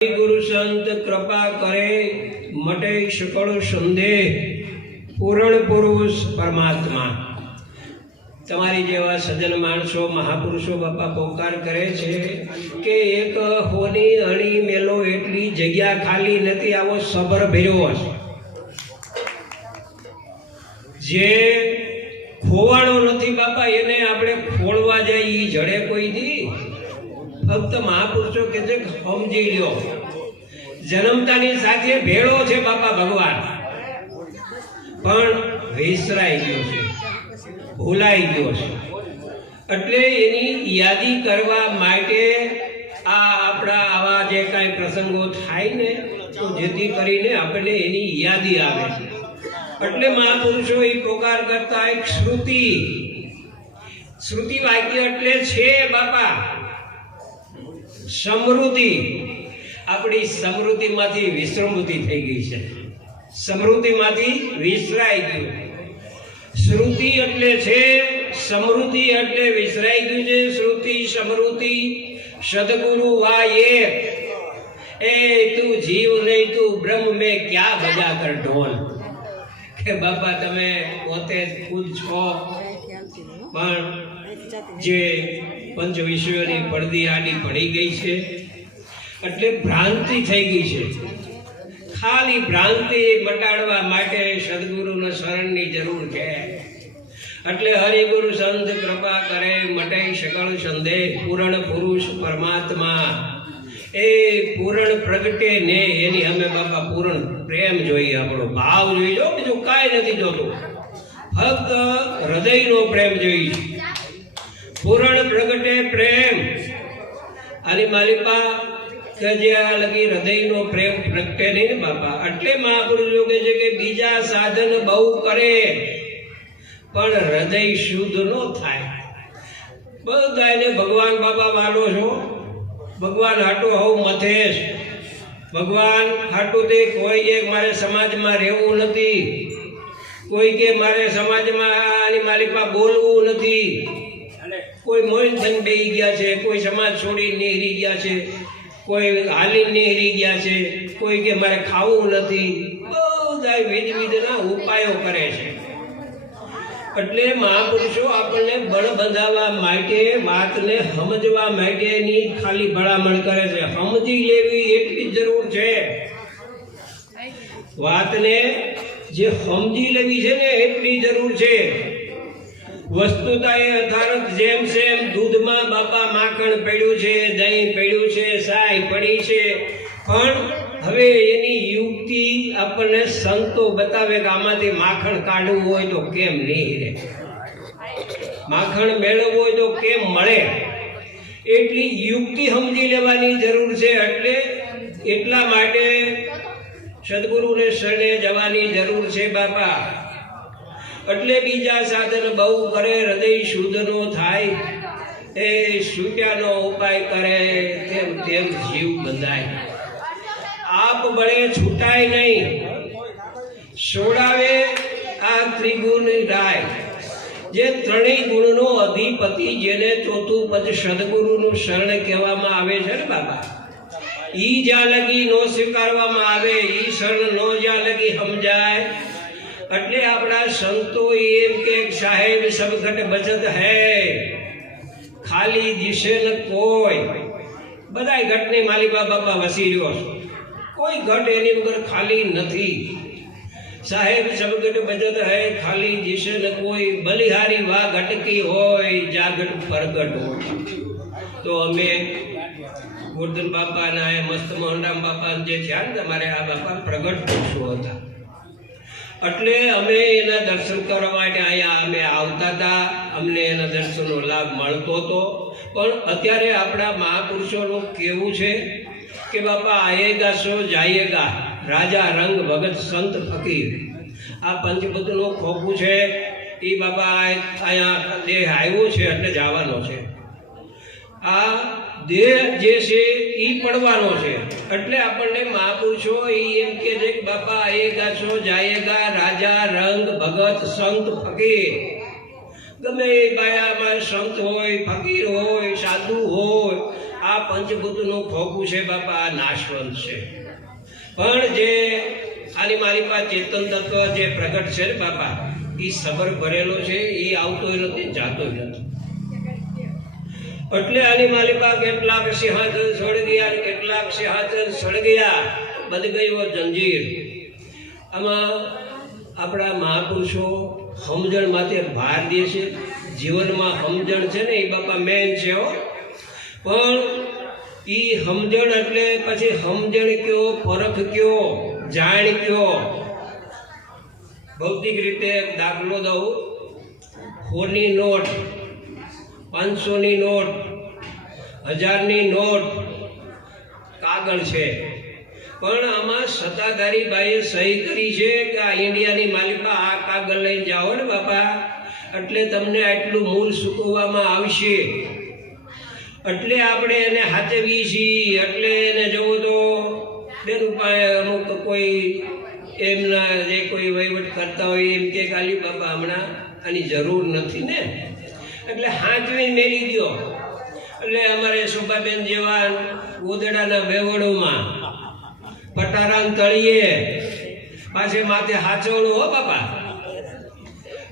ગુરુ સંત કૃપા કરે, મટે સકળ સંદેહ પૂરણ પુરુષ પરમાત્મા. તમારી જેવા સજ્જન માણસો, મહાપુરુષો બાપા પોકાર કરે છે કે એક હોની અણી મેલો એટલી જગ્યા ખાલી નથી, આવો સબર ભર્યો હશે. જે ખોવાણો નથી બાપા, એને આપણે ખોળવા ઈ જડે કોઈ દી ફક્ત મહાપુરુષો કે છે સમજી લ્યો જન્મતાની સાથે ભેળો છે બાપા ભગવાન. પણ વિસરાઈ ગયો છે. ભૂલાઈ ગયો છે. એટલે એની યાદી કરવા માટે આ આપણા આવા જે કાંઈ પ્રસંગો થાય ને, તો જેથી કરીને આપણને એની યાદી આવે છે. એટલે મહાપુરુષો એ પોકાર કરતા એક શ્રુતિ. શ્રુતિ વાક્ય એટલે છે બાપા સમૃદ્ધિ. આપણી સમૃદ્ધિમાંથી વિસ્મૃતિ થઈ ગઈ છે. સમૃદ્ધિમાંથી વિસરાઈ ગયું. શ્રુતિ એટલે છે સમૃદ્ધિ એટલે વિસરાઈ ગયું છે. શ્રુતિ સમૃદ્ધિ સદગુરુ વા એક એ તું જીવ નહીં તું બ્રહ્મ. મેં ક્યાં બજા કર ઢોલ? કે બાપા તમે પોતે જ ખુદ છો. પણ જે પંચ વિષયોની પડદી આડી પડી ગઈ છે. એટલે ભ્રાંતિ થઈ ગઈ છે. ખાલી ભ્રાંતિ મટાડવા માટે સદગુરુના શરણની જરૂર છે. એટલે હરિગુરુ સંત કૃપા કરે મટે સકળ સંદેહ પૂરણ પુરુષ પરમાત્મા. એ પૂરણ પ્રગટે ને એની અમે બાપા પૂરણ પ્રેમ જોઈએ, આપણો ભાવ જોઈએ જો બીજું કાંઈ નથી જોતું. ફક્ત હૃદયનો પ્રેમ જોઈએ. પૂરણ પ્રગટે પ્રેમ. આની માલિપા કે જે આ લગી હૃદયનો પ્રેમ પ્રગટે નહીં ને બાપા. એટલે મહાપુરુષો કે છે કે બીજા સાધન બહુ કરે, પણ હૃદય શુદ્ધ ન થાય. બધા એને ભગવાન બાબા માનો છો? ભગવાન હાટો હવ મથેશ. ભગવાન હાટું તે કોઈ એક મારે સમાજમાં રહેવું નથી. કોઈ કે મારે સમાજમાં આની માલિકમાં બોલવું નથી. કોઈ મોઈન થઈને બેહી ગયા છે, કોઈ સમાજ છોડી નીકળી ગયા છે, કોઈ હાલી નીકળી ગયા છે, કોઈ કે મારે ખાવું નથી. બધા વિધવિધના ઉપાયો કરે છે. એટલે મહાપુરુષો આપણને બળ બંધાવવા માટે, વાતને સમજવા માટેની ખાલી ભલામણ કરે છે. સમજી લેવી એટલી જરૂર છે. વાતને જે સમજી લેવી છે ને એટલી જરૂર છે. વસ્તુતા એ અધારત જેમ સેમ દૂધમાં બાપા માખણ પડ્યું છે, દહીં પડ્યું છે, સાય પડી છે. પણ હવે એની યુક્તિ આપણને સંતો બતાવે કે માખણ કાઢવું હોય તો કેમ નહીં રહે? માખણ મેળવવું હોય તો કેમ મળે? એટલી યુક્તિ સમજી લેવાની જરૂર છે એટલે એટલા માટે સદગુરુને શરણે જવાની જરૂર છે બાપા. એટલે બીજા સાધન બહુ કરે, હૃદય શુદ્ધ નો થાય. એ છૂટ્યાનો ઉપાય કરે, તેમ તેમ જીવ બંધાય. આપ બળે છૂટાય નહીં. છોડાવે આ ત્રિગુણ રાય. જે ત્રણેય ગુણનો અધિપતિ જેને ચોથું પદ સદગુરુનું શરણ કહેવામાં આવે છે ને બાબા? ઈ જ્યાં લગી નો સ્વીકારવામાં આવે, ઈ શરણ નો જ્યાં લગી સમજાય એટલે આપણા સંતો એમ કે સાહેબ સબઘટ બચત હૈ. ખાલી દિશે ન કોઈ. બધાય ઘટની માલિકા બાપા વસી રહ્યો છે. કોઈ ઘટ એની વગર ખાલી નથી. સાહેબ સબગટ બચત હૈ, ખાલી દિશે ન કોઈ. બલિહારી વા ઘટકી હોય, જાગટ પ્રગટ હોય. તો અમે ગોરધન બાપાના મસ્ત મોહનરામ બાપા જે થયા ને તમારે આ બાપા પ્રગટ પુરુષો હતા. એટલે અમે એના દર્શન કરવા માટે અહીંયા અમે આવતા હતા. અમને એના દર્શનનો લાભ મળતો હતો. પણ અત્યારે આપણા મહાપુરુષોનું કેવું છે કે બાપા આયેગા સો જાયેગા, રાજા રંગ ભગત સંત ફકીર. આ પંચપદનું ખોખું છે. એ બાપા અહીંયા દેહ આવ્યો છે એટલે જવાનો છે. આ દેહ જે છે એ પડવાનો છે. એટલે આપણને મહાપુરુષો એ એમ કે છે કે બાપા આયેગા છો જાયેગા રાજા, રંગ, ભગત, સંત, ફકીર. ગમે એ બાયામાં સંત હોય, ફકીર હોય, સાધુ હોય, આ પંચભૂતનું ખોખું છે બાપા, આ નાશવંત છે. પણ જે ખાલી મારી પાસે ચેતન તત્વ જે પ્રગટ છે ને બાપા એ સબર ભરેલો છે એ આવતો નથી જાતો નથી. એટલે આની માલિકા કેટલાક સિંહાસન સળગ્યા અને કેટલાક સિંહાસન સળગ્યા, બધી ગયો જંજીર. આમાં આપણા મહાપુરુષો સમજણ માટે ભાર દે છે. જીવનમાં સમજણ છે ને, એ બાપા મેન છે હો. પણ એ સમજણ એટલે પછી સમજણ કયો, પરખ કયો, જાણ કયો. ભૌતિક રીતે દાખલો દઉં. સોની નોટ. પાંચસોની નોટ, હજારની નોટ કાગળ છે. પણ આમાં સત્તાધારી ભાઈએ સહી કરી છે કે આ ઇન્ડિયાની માલિકા આ કાગળ લઈને જાઓ ને બાપા, એટલે તમને આટલું મૂળ સૂકવવામાં આવશે. એટલે આપણે એને હાચવીએ છીએ, એટલે એને જવું તો બેન ઉપાય અમુક કોઈ એમના જે કોઈ વહીવટ કરતા હોય એમ કે કાલી બાપા હમણાં આની જરૂર નથી ને. એટલે હાંચવી મેલી ગયો એટલે અમારે સુભાબેન જેવા ગોદડાના બેવડોમાં પટારાન તળીએ. પાછે માથે હાચવણું હો બાપા.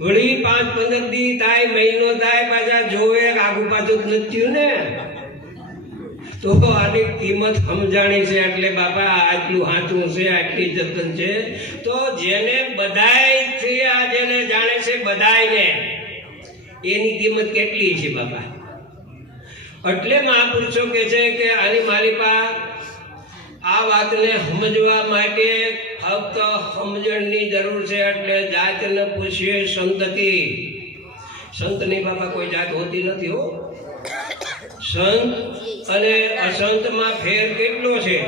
વળી પાંચ પંદર દી થાય, મહિનો થાય, પાછા જોવે આગુ પાછું જ નથી ને. તો આની કિંમત સમજાણી છે એટલે બાપા આટલું સાચું છે, આટલી જતન છે. તો જેને બધાયથી આ જેને જાણે છે બધાયને એની કિંમત કેટલી છે બાપા? એટલે મહાપુરુષો કહે છે કે આની માલિપા આ વાતને સમજવા માટે ફક્ત સમજણની જરૂર છે એટલે જાતને પૂછીએ સંતથી સંતની બાપા કોઈ જાત હોતી નથી હો. સંત અને અસંતમાં ફેર કેટલો છે?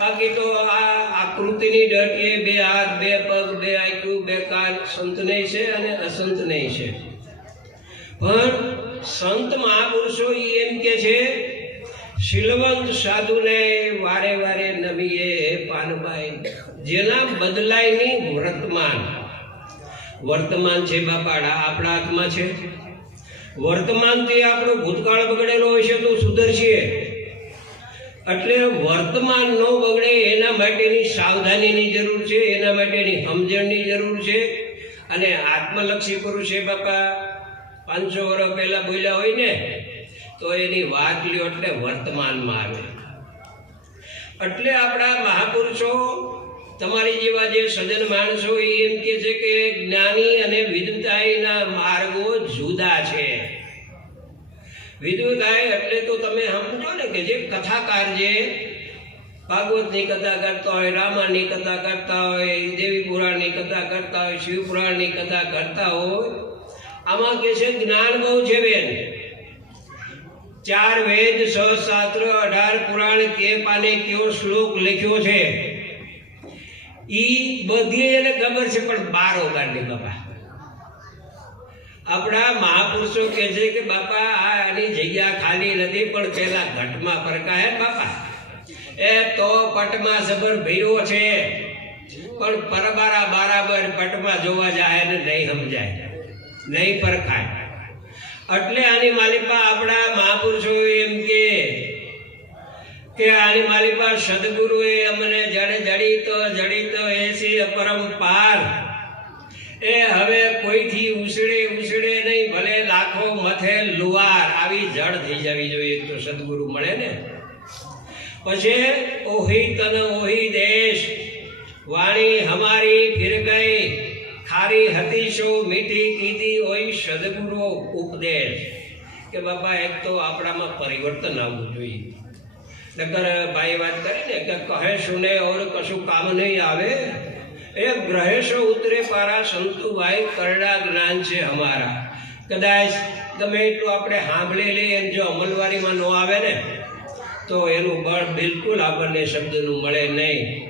બાકી તો આ આકૃતિની દ્રષ્ટિએ બે હાથ, બે પગ, બે આંખું બે કાન સંત નહીં છે અને અસંત નહીં છે. પણ સંત મહાપુરુષો એમ કે છે, શીલવંત સાધુને વારે વારે નમીએ પાનભાઈ જેના બદલાય નહીં વર્તમાન. વર્તમાન છે બાપાડા, આપણા હાથમાં છે. વર્તમાનથી આપણો ભૂતકાળ બગડેલો હોય છે તો સુધરશે. એટલે વર્તમાન ન બગડે એના માટેની સાવધાનીની જરૂર છે, એના માટેની સમજણની જરૂર છે. અને આત્મલક્ષી પુરુષ છે બાપા. પાંચસો વર્ષ પહેલા બોલ્યા હોય ને, તો એની વાત લ્યો એટલે વર્તમાનમાં આવે. એટલે આપણા મહાપુરુષો, તમારી જેવા જે સજ્જન માણસો એ એમ કે છે કે જ્ઞાની અને વિદ્વતાઈના માર્ગો જુદા છે. વિદ્વતાઈ એટલે તો તમે સમજો ને કે જે કથાકાર જે ભાગવતની કથા કરતા હોય રામાની કથા કરતા હોય દેવી પુરાણની કથા કરતા હોય શિવ પુરાણની કથા કરતા હોય આમાં કે છે, જ્ઞાન બહુ છે બેન. ચાર વેદ છ શાસ્ત્ર, અઢાર પુરાણ, કે પાને કેવો શ્લોક લખ્યો છે. ઈ બધી એને ખબર છે, પણ બાર ઓગાળની બાપા. આપણા મહાપુરુષો કહે છે કે, બાપા, આ એની જગ્યા ખાલી નથી, પણ પેલા ઘટમાં પરકાય બાપા. એ તો પટમાં સબર ભીરો છે, પણ પરબારા બરાબર પટમાં જોવા જાય ને નહીં સમજાય. નહીં પરખાય. એટલે આની માલિકા આપણા મહાપુરુષો એમ કે કે આની માલિકા સદગુરુએ અમને જડે જડિત જડિત એસી અપરંપાર એ હવે કોઈથી ઉછળે ઉછળે નહીં, ભલે લાખો મથે લુવાર આવી જડ થઈ જવી જોઈએ તો સદગુરુ મળે ને. પછી ઓહી તન ઓહી દેશ, વાણી હમારી ફિર ખારી હતી શો મીઠી કીધી હોય સદગુરુ ઉપદેશ. કે બાપા, એક તો આપણામાં પરિવર્તન આવવું જોઈએ. નકર ભાઈ વાત કરી ને કે કહે સુને ઓર કશું કામ નહીં આવે. એ ગ્રહેશો ઉતરે પારા સંતુભાઈ કરડા જ્ઞાન છે અમારા. કદાચ ગમે એટલું આપણે સાંભળી લઈએ જો અમલવારીમાં ન આવે ને, તો એનું બળ બિલકુલ આપણને શબ્દનું મળે નહીં.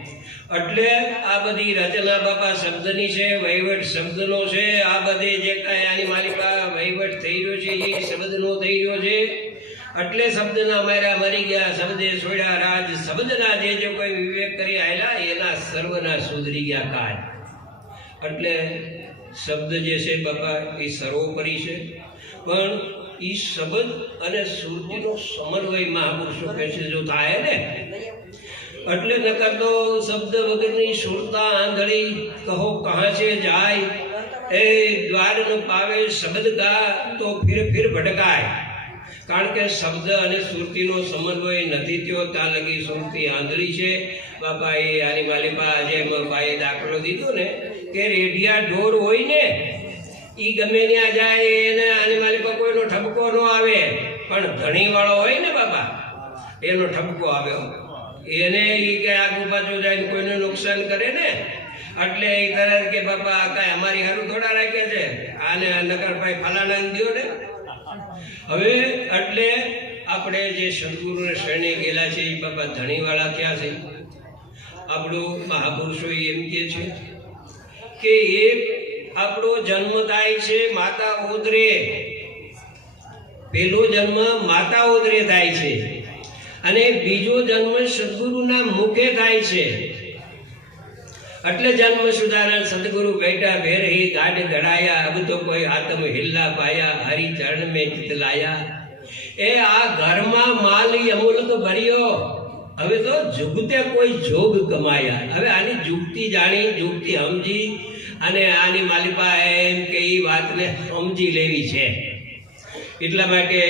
એટલે આ બધી રચના બાપા શબ્દની છે, વહીવટ શબ્દનો છે, આ બધે જે કાંઈ આની માલિકા વહીવટ થઈ રહ્યો છે, એ શબ્દનો થઈ રહ્યો છે. એટલે શબ્દના મારા મરી ગયા, શબ્દે છોડ્યા રાજ, શબ્દના જે જે કોઈ વિવેક કરી આવેલા એના સર્વના સુધરી ગયા કાજ એટલે શબ્દ જે છે બાપા, એ સર્વોપરી છે. પણ એ શબ્દ અને સુરતીનો સમન્વય મહાપુરુષો કહે છે, જો થાય ને એટલે નકર તો શબ્દ વગરની સુરતા આંધળી, કહો કહા છે જાય? એ દ્વાર ન પાવે શબ્દ ગા, તો ફિર ફિર ભટકાય કારણ કે શબ્દ અને સુરતીનો સમન્વય નથી થયો, ત્યાં લગી સુરતી આંધળી છે. બાપા એ આની માલિપા આજે બાએ દાખલો દીધો ને, કે રેઢિયા ઢોર હોય ને એ ગમે ત્યાં જાય, એને આની માલિપા કોઈનો ઠપકો ન આવે. પણ ધણીવાળો હોય ને બાપા, એનો ઠપકો આવ્યો એને ઈ કે આગુ પાછું જાય કોઈને નુકસાન કરે ને? એટલે એ તરત કે, બાપા, આ કાંઈ અમારી હારું થોડા રાખ્યા છે? આને નગરભાઈ ફલાણા દો ને. હવે એટલે આપણે જે સદગુરુને શરણે ગયેલા છે એ બાપા ધણીવાળા ક્યાં છે? આપણું મહાપુરુષો એમ કે છે કે એક આપણો જન્મ થાય છે, માતા ઓદરે. પહેલો જન્મ માતા ઓદરે થાય છે. અને બીજો જન્મ સદગુરુના મુખે થાય છે. એટલે જન્મ સુધારણ સદગુરુ બેઠા ભેરહી ગાઢ ગડાયા અબ તો કોઈ આત્મ હિલ્લા પાયા, હરી ચરણ મેં ચિત લાયા એ આ ઘરમાં માલ અમુલક ભર્યો. હવે તો જુગતે કોઈ જોગ કમાયા. હવે આની જુગતી જાણી, જુગતી સમજી અને આની માલિપા એમ કે એ વાતને સમજી લેવી છે. એટલા માટે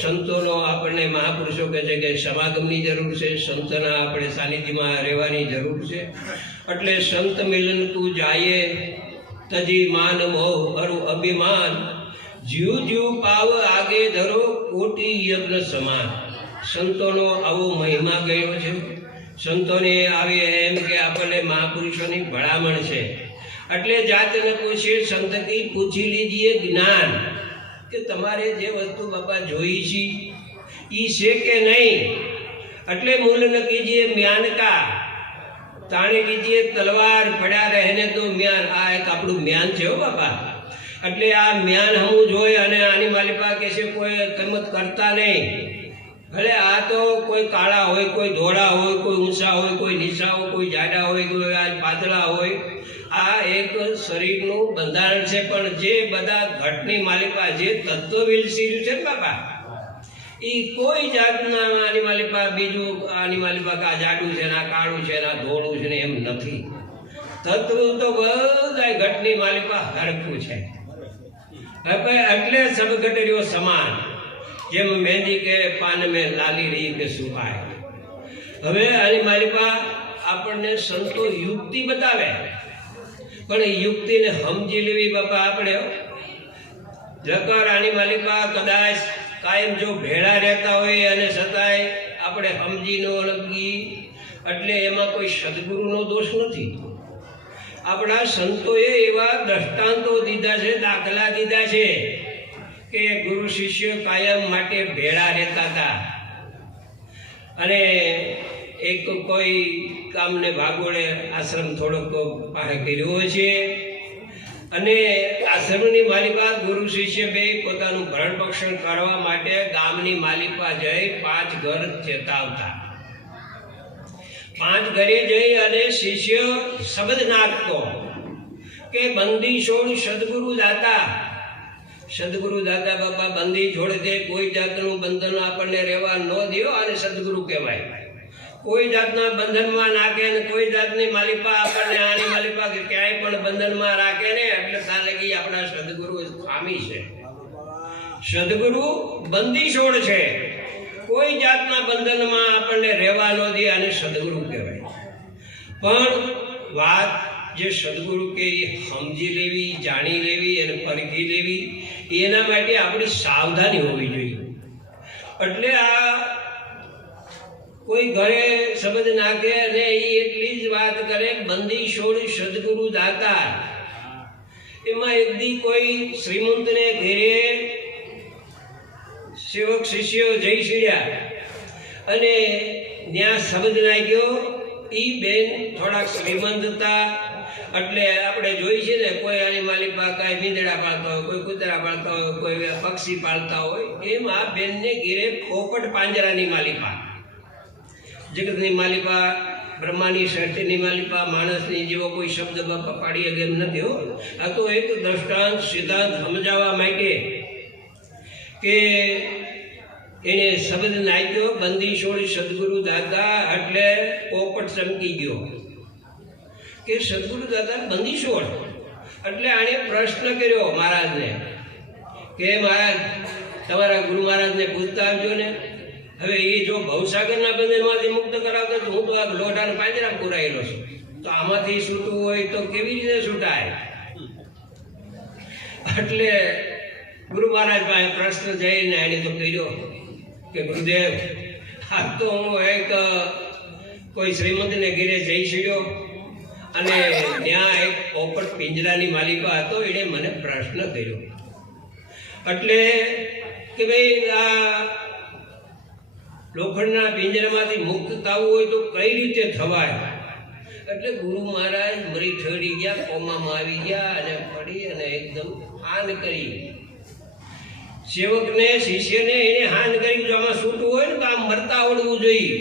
સંતોનો આપણને મહાપુરુષો કહે છે કે સમાગમની જરૂર છે, સંતના આપણે સાનિધ્યમાં રહેવાની જરૂર છે. એટલે સંત મિલન તું જાયે, તજી માન મોહ અરુ અભિમાન. જીવ જીવ પાવ આગે ધરો કોટી યજ્ઞ સમાન. સંતોનો આવો મહિમા ગયો છે. સંતોને આવી એમ કે આપણને મહાપુરુષોની ભલામણ છે. એટલે જાતને પૂછીએ, સંત કી પૂછી લીજીએ જ્ઞાન. કે તમારે જે વસ્તુ બાપા જોઈ છે એ છે કે નહીં? એટલે મૂલ ન કીજીએ મ્યાનકા. તાણે કીજીએ તલવાર પડ્યા રહેને તો મ્યાન. આ એક આપણું મ્યાન છે હો બાપા. એટલે આ મ્યાન હું જોઈ અને આની માલિપા કે છે, કોઈ કિંમત કરતા નહીં. ભલે આ તો કોઈ કાળા હોય, કોઈ ધોળા હોય, કોઈ ઊંચા હોય, કોઈ નીચા હોય, કોઈ જાડા હોય, કોઈ પાતળા હોય એક શરીરનું બંધારણ છે, પણ જે બધા ઘટની માલિકા જે તત્વ વિલસીર્યું છે બાપા, એ કોઈ જાતના આની માલિકા બીજું આની માલિકા આ જાડું છે આ કાળું છે આ ધોળું છે ને એમ નથી. તત્વ તો બધા ઘટની માલિકા હરખું છે. હવે એટલે સબઘટરીઓ સમાન, જેમ મહેંદી કે પાન મેં લાલી રહી કે સુકાય હવે આની માલિકા આપણને સંતો યુક્તિ બતાવે. પણ એ યુક્તિને સમજી લેવી બાપા આપણે. જકર આની માલિકા કદાચ કાયમ જો ભેળા રહેતા હોય અને છતાંય આપણે સમજી ન ઓળખી એટલે એમાં કોઈ સદગુરુનો દોષ નથી આપણા સંતોએ એવા દ્રષ્ટાંતો દીધા છે, દાખલા દીધા છે, કે ગુરુ શિષ્ય કાયમ માટે ભેળા રહેતા હતા અને એક કોઈ કામને ભાગોળે આશ્રમ થોડોક પાસે કર્યો છે. અને આશ્રમની માલિકા ગુરુ શિષ્ય બે, પોતાનું ભરણ પોષણ કરવા માટે ગામની માલિકા જઈ પાંચ ઘર ચેતાવતા. પાંચ ઘરે જઈ અને શિષ્ય શબ્દ નાખતો કે, બંદી છોડ સદગુરુ દાતા. સદગુરુ દાદા બાપા બંદી છોડ દે કોઈ જાતનું બંધન આપણને રહેવા ન દો અને સદગુરુ કહેવાય. કોઈ જાતના બંધનમાં નાખે ને કોઈ જાતની માલિપા આપણને આની માલિપા કે ક્યાંય પણ બંધનમાં રાખે ને એટલે ત્યાં કે આપણા સદગુરુ સ્વામી છે. સદગુરુ બંદી છોડ છે. કોઈ જાતના બંધનમાં આપણને રહેવા ન દે અને સદગુરુ કહેવાય. પણ વાત જે સદગુરુ કે સમજી લેવી, જાણી લેવી અને પરખી લેવી, એના માટે આપણી સાવધાની હોવી જોઈએ. એટલે આ કોઈ ઘરે શબ્દ નાખે અને એ એટલી જ વાત કરે બંદી છોડ સદગુરુ દાતા એમાં એક દી કોઈ શ્રીમંતને ઘેરે સેવક શિષ્યો જઈ સીડ્યા અને ત્યાં શબ્દ નાખ્યો એ બેન થોડાક શ્રીમંત હતા. એટલે આપણે જોઈ છે ને, કોઈ આની માલિકા કાંઈ મીંદડા પાળતા હોય, કોઈ કૂતરા પાળતા હોય, કોઈ પક્ષી પાળતા હોય, એમ આ બેનને ઘેરે ખોપટ પાંજરાની માલિકા જગતની માલિકા, બ્રહ્માની સૃષ્ટિની માલિકા, માણસની જેવો કોઈ શબ્દ બાપા પાડી શકે નથી હો. આ તો એક દ્રષ્ટાંત સિદ્ધાંત સમજાવવા માટે કે એને શબ્દ નાખ્યો બંદી છોડી સદગુરુ દાદા એટલે પોપટ ચમકી ગયો. કે સદગુરુ દાદા બંદી છોડ. એટલે આણે પ્રશ્ન કર્યો મહારાજને કે મહારાજ, તમારા ગુરુ મહારાજને પૂછતા આવજો ને. હવે એ જો ભવસાગરના બંધનમાંથી મુક્ત કરાવતા તો હું તો આ લોઢાને પાંજરામાં પુરાયેલો છું. તો આમાંથી છૂટવું હોય તો કેવી રીતે છૂટાય એટલે ગુરુ મહારાજ પાસે પ્રશ્ન જઈને એને તો કર્યો કે ગુરુદેવ આ તો હું એક કોઈ શ્રીમંતને ઘેરે જઈ છડ્યો અને ત્યાં એક પોપટ પિંજરાની માલિકો હતો, એણે મને પ્રશ્ન કર્યો. એટલે કે ભાઈ, આ લોખંડના પિંજરામાંથી મુક્ત થવું હોય તો કઈ રીતે થવાય? એટલે ગુરુ મહારાજ મરી ઠરી ગયા, કોમામાં આવી ગયા અને પડી અને એકદમ હાન કરી. સેવકને, શિષ્યને એને હાન કરી જો આમાં છૂટવું હોય ને તો આમ મરતા આવડવું જોઈએ.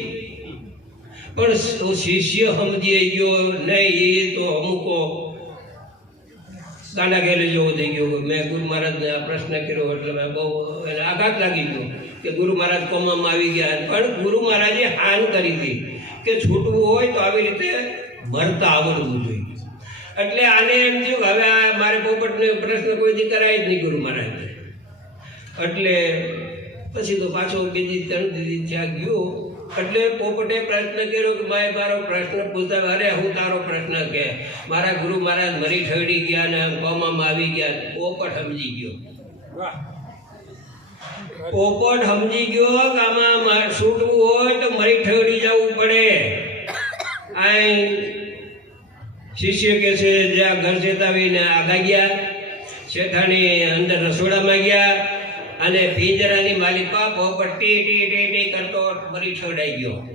પણ શિષ્ય સમજી ગયો, નહીં, એ તો અમુકો ગાંડા ઘેરે જેવો થઈ ગયો. મેં ગુરુ મહારાજને આ પ્રશ્ન કર્યો, એટલે મેં બહુ એને આઘાત લાગી ગયો. કે ગુરુ મહારાજ કોમામાં આવી ગયા પણ ગુરુ મહારાજે હાન કરી હતી કે છૂટવું હોય તો આવી રીતે મરતા આવડવું જોઈએ. એટલે આને એમ થયું હવે આ મારે પોપટને પ્રશ્ન કોઈથી કરાય જ નહીં ગુરુ મહારાજને. એટલે પછી તો પાછો બીજી ત્રણ દીદી ત્યાં ગયો. એટલે પોપટે પ્રશ્ન કર્યો કે મારે મારો પ્રશ્ન પૂછતા અરે હું તારો પ્રશ્ન કે, મારા ગુરુ મહારાજ મરી ઠગડી ગયા ને કોમામાં આવી ગયા. પોપટ સમજી ગયો. પોપટ સમજી ગયો કે આમાં છૂટવું હોય તો મરી ઠગડી જવું પડે. આ શિષ્ય કે છે જ્યાં ઘર ચેતાવીને આગા ગયા. શેઠાની અંદર રસોડામાં ગયા અને પિંજરાની માલિકા પોપટ ટી ટી ટી ટી કરતો મરી છોડાઈ ગયો.